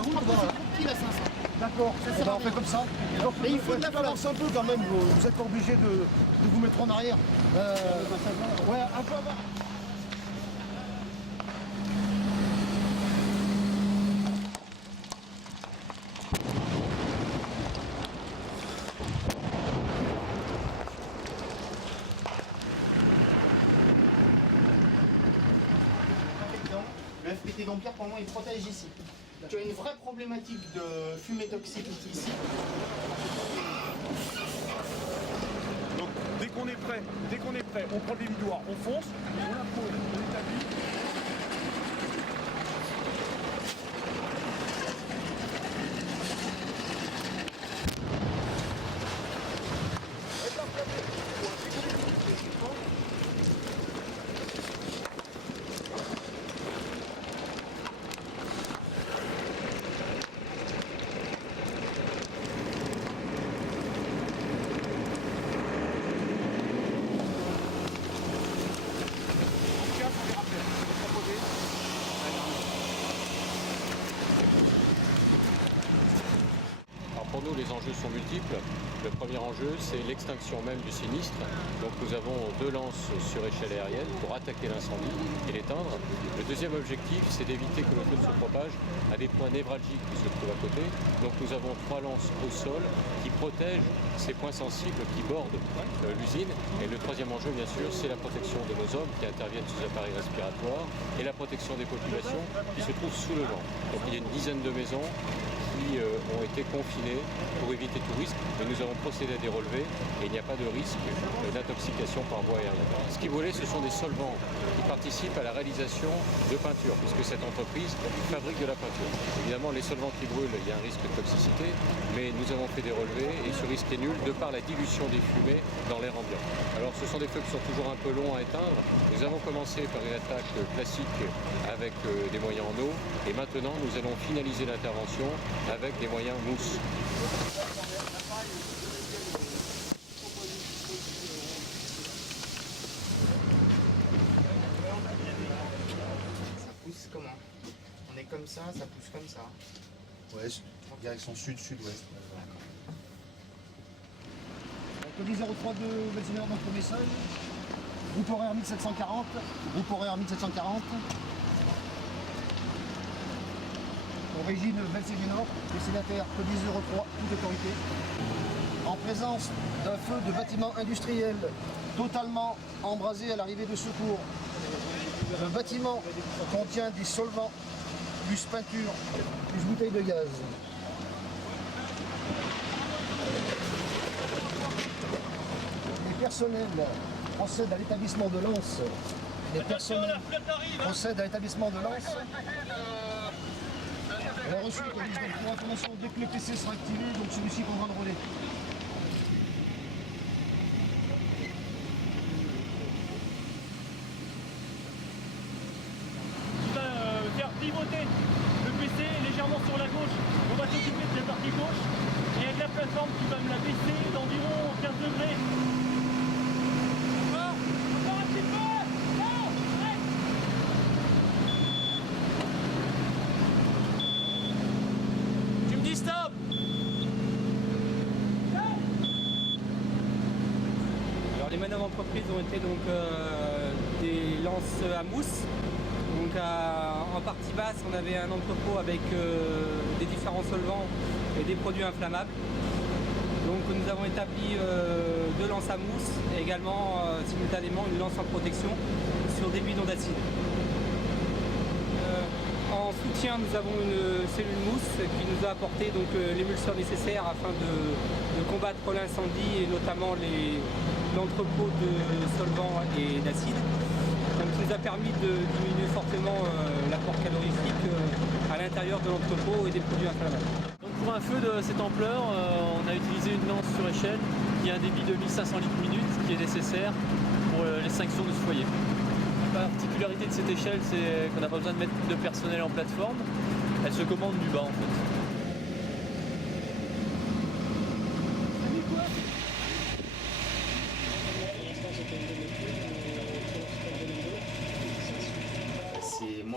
la route, voilà. Il a 500. D'accord, on fait comme ça. Donc, mais il faut de la balance un peu quand même, vous êtes pas obligé de vous mettre en arrière. Ouais, un peu avant. Le FPT d'Ampère, pour moi, il protège ici. Tu as une vraie problématique de fumée toxique ici. Donc dès qu'on est prêt, on prend le dévidoir, on fonce, on la pose, on l'établit. Alors pour nous, les enjeux sont multiples. Le premier enjeu, c'est l'extinction même du sinistre. Donc nous avons 2 lances sur échelle aérienne pour attaquer l'incendie et l'éteindre. Le deuxième objectif, c'est d'éviter que le feu ne se propage à des points névralgiques qui se trouvent à côté. Donc nous avons 3 lances au sol qui protègent ces points sensibles qui bordent l'usine. Et le troisième enjeu, bien sûr, c'est la protection de nos hommes qui interviennent sous appareils respiratoires et la protection des populations qui se trouvent sous le vent. Donc il y a une dizaine de maisons qui ont été confinés pour éviter tout risque, mais nous avons procédé à des relevés et il n'y a pas de risque d'intoxication par voie aérienne. Ce qui volait, ce sont des solvants qui participent à la réalisation de peinture, puisque cette entreprise fabrique de la peinture. Évidemment, les solvants qui brûlent, il y a un risque de toxicité, mais nous avons fait des relevés et ce risque est nul de par la dilution des fumées dans l'air ambiant. Alors ce sont des feux qui sont toujours un peu longs à éteindre. Nous avons commencé par une attaque classique avec des moyens en eau et maintenant nous allons finaliser l'intervention avec des moyens mousse. Ça pousse comment? On est comme ça pousse comme ça. Ouais, direction sud-sud-ouest. Donc le 1003 de Valsimer, notre message. Groupe horaire 1740. Groupe horaire 1740. Origine Valsimer Nord, destinataire code 1003, toute autorité. En présence d'un feu de bâtiment industriel totalement embrasé à l'arrivée de secours. Le bâtiment contient des solvants, plus peinture, plus bouteilles de gaz. Les personnels procèdent à l'établissement de lance. Les personnels procèdent à l'établissement de lance. On a reçu pour information dès que le PC sera activé, donc celui-ci prendra le relais. Tu vas faire pivoter le PC légèrement sur la gauche. On va s'occuper de la partie gauche et avec la plateforme tu vas me la baisser d'environ 15 degrés. Encore un petit peu. Non, arrête. Tu me dis stop. Alors les manœuvres entreprises ont été donc des lances à mousse. Donc en partie basse, on avait un entrepôt avec des différents solvants et des produits inflammables. Donc nous avons établi 2 lances à mousse et également simultanément une lance en protection sur des bidons d'acide. En soutien, nous avons une cellule mousse qui nous a apporté l'émulseur nécessaire afin de combattre l'incendie et notamment l'entrepôt de solvants et d'acide. Donc, ça nous a permis de diminuer fortement l'apport calorifique à l'intérieur de l'entrepôt et des produits inflammables. Donc pour un feu de cette ampleur, on a utilisé une lance sur échelle qui a un débit de 1500 litres minute, qui est nécessaire pour l'extinction de ce foyer. La particularité de cette échelle, c'est qu'on n'a pas besoin de mettre de personnel en plateforme, elle se commande du bas en fait.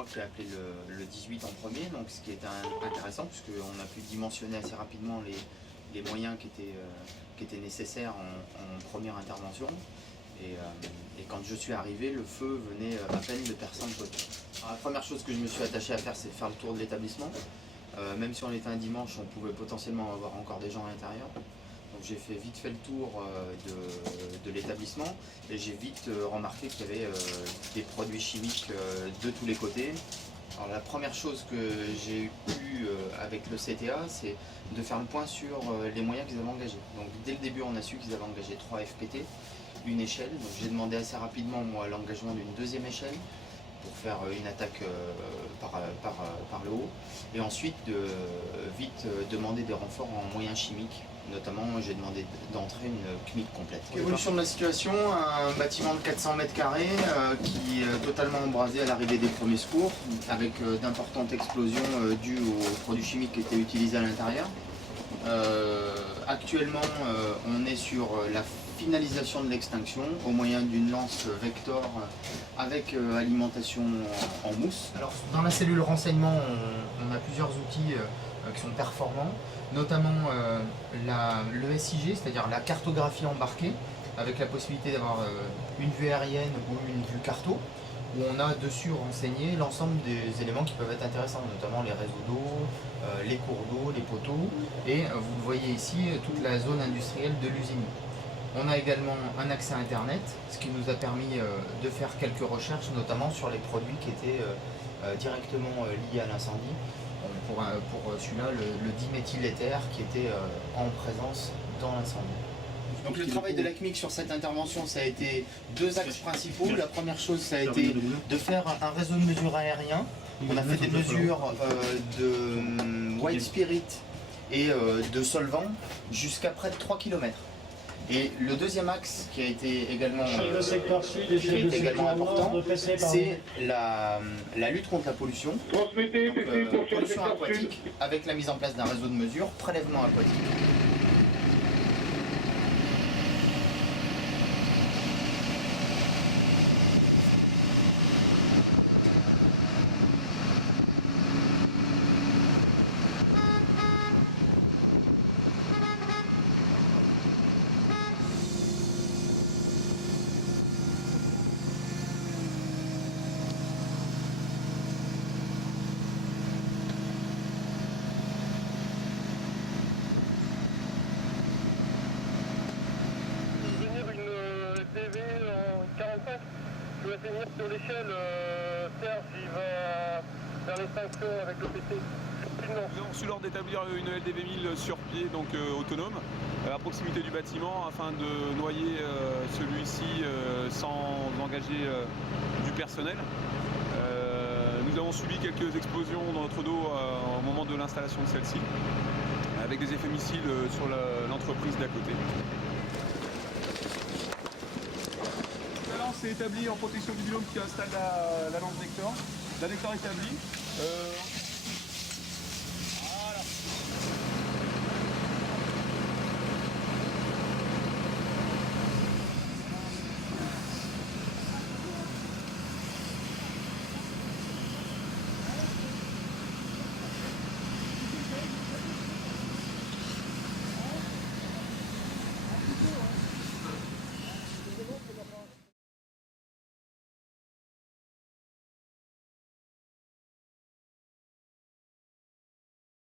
moi qui ai appelé le 18 en premier, donc ce qui est intéressant puisqu'on a pu dimensionner assez rapidement les moyens qui étaient nécessaires en première intervention. Et quand je suis arrivé, le feu venait à peine de percer un côté. La première chose que je me suis attaché à faire, c'est faire le tour de l'établissement. Même si on était un dimanche, on pouvait potentiellement avoir encore des gens à l'intérieur. Donc j'ai vite fait le tour de l'établissement et j'ai vite remarqué qu'il y avait des produits chimiques de tous les côtés. Alors la première chose que j'ai eu avec le CTA, c'est de faire le point sur les moyens qu'ils avaient engagés. Donc dès le début, on a su qu'ils avaient engagé 3 FPT, une échelle. Donc j'ai demandé assez rapidement moi l'engagement d'une deuxième échelle pour faire une attaque par le haut. Et ensuite, vite demander des renforts en moyens chimiques. Notamment, j'ai demandé d'entrer une CMIC complète. Évolution de la situation, un bâtiment de 400 mètres carrés qui est totalement embrasé à l'arrivée des premiers secours, avec d'importantes explosions dues aux produits chimiques qui étaient utilisés à l'intérieur. Actuellement, on est sur la finalisation de l'extinction au moyen d'une lance Vector avec alimentation en mousse. Alors, dans la cellule renseignement, on a plusieurs outils qui sont performants, notamment le SIG, c'est-à-dire la cartographie embarquée, avec la possibilité d'avoir une vue aérienne ou une vue carto, où on a dessus renseigné l'ensemble des éléments qui peuvent être intéressants, notamment les réseaux d'eau, les cours d'eau, les poteaux, et vous le voyez ici, toute la zone industrielle de l'usine. On a également un accès à Internet, ce qui nous a permis de faire quelques recherches, notamment sur les produits qui étaient directement liés à l'incendie. Pour celui-là, le diméthyléther qui était en présence dans l'incendie. Donc le travail de la CMIC sur cette intervention, ça a été 2 axes principaux. La première chose, ça a été de faire un réseau de mesures aérien. On a fait des mesures de White Spirit et de solvant jusqu'à près de 3 km. Et le deuxième axe qui a été également, important, c'est la lutte contre la pollution. Pollution aquatique avec la mise en place d'un réseau de mesures, prélèvement aquatique. Je vais tenir sur l'échelle, Serge, il va faire l'extinction avec le PC. Nous avons reçu l'ordre d'établir une LDV 1000 sur pied, donc autonome, à proximité du bâtiment, afin de noyer celui-ci sans engager du personnel. Nous avons subi quelques explosions dans notre dos au moment de l'installation de celle-ci, avec des effets missiles sur l'entreprise d'à côté. C'est établi en protection du binôme qui installe la lance Vector. La Vector établie.